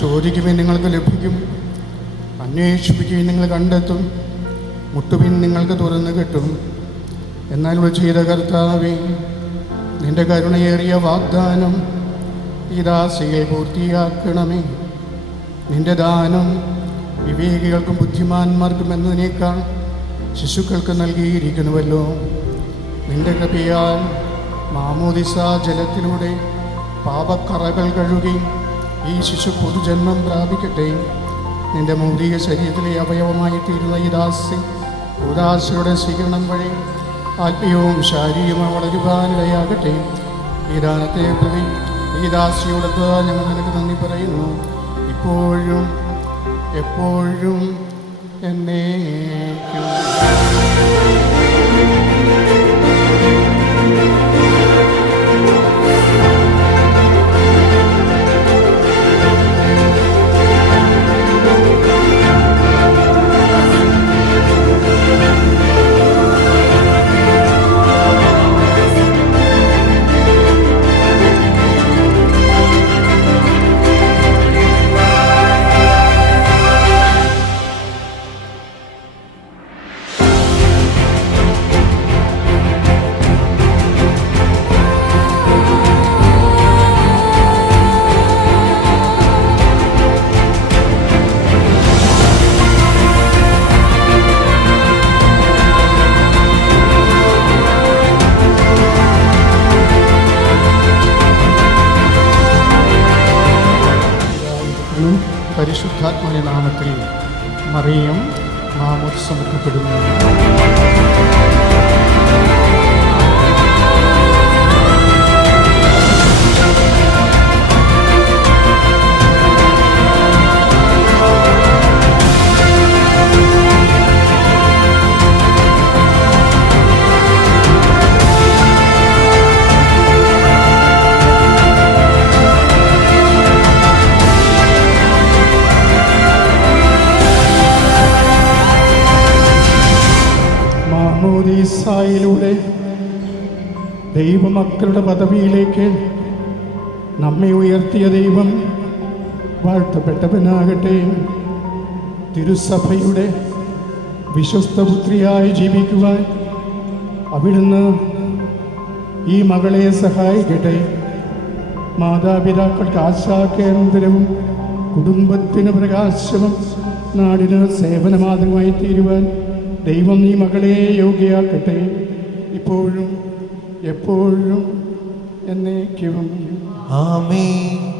ചോദിക്കുവിൻ, നിങ്ങൾക്ക് ലഭിക്കും; അന്വേഷിപ്പിക്കുവിൻ, നിങ്ങൾ കണ്ടെത്തും; മുട്ടുവിൻ, നിങ്ങൾക്ക് തുറന്നു കിട്ടും. എന്നാൽ ചെയ്ത കർത്താവേ, നിന്റെ കരുണയേറിയ വാഗ്ദാനം ഈ ദാസിയെ പൂർത്തിയാക്കണമേ. നിന്റെ ദാനം വിവേകികൾക്കും ബുദ്ധിമാന്മാർക്കും എന്നതിനേക്കാൾ ശിശുക്കൾക്ക് നൽകിയിരിക്കുന്നുവല്ലോ. നിന്റെ കൃപയാൽ മാമോദിസ ജലത്തിലൂടെ പാപക്കറകൾ കഴുകി ഈ ശിശു പൊതുജന്മം പ്രാപിക്കട്ടെ. നിന്റെ മൗലിക ശരീരത്തിലെ അവയവമായി തീരുന്ന ഈ ദാസിയുടെ സ്വീകരണം വഴി ആത്മീയവും ശാരീരികവും വളരുവാനിടയാകട്ടെ. ഈ ദാനത്തെ പ്രതി ഈ ദാസിയോടത്ത് ഞങ്ങൾ നിനക്ക് നന്ദി പറയുന്നു, ഇപ്പോഴും എപ്പോഴും എന്നേക്കും. പരിശുദ്ധാത്മന്റെ നാമത്തിൽ മറിയം മാമോദിസ മുക്കപ്പെടുന്നു. മാമോദിസയിലൂടെ ദൈവമക്കളുടെ പദവിയിലേക്ക് നമ്മെ ഉയർത്തിയ ദൈവം വാഴ്ത്തപ്പെട്ടവനാകട്ടെ. തിരുസഭയുടെ വിശ്വസ്തപുത്രിയായി ജീവിക്കുവാൻ അവിടുന്ന് ഈ മകളെ സഹായിക്കട്ടെ. മാതാപിതാക്കൾക്ക് ആശാകേന്ദ്രവും കുടുംബത്തിന് പ്രകാശവും നാടിന് സേവനമാതൃകമായി തീരുവാൻ ദൈവം ഈ മകളെ യോഗ്യയാക്കട്ടെ, ഇപ്പോഴും എപ്പോഴും എന്നേക്കും. ആമേൻ.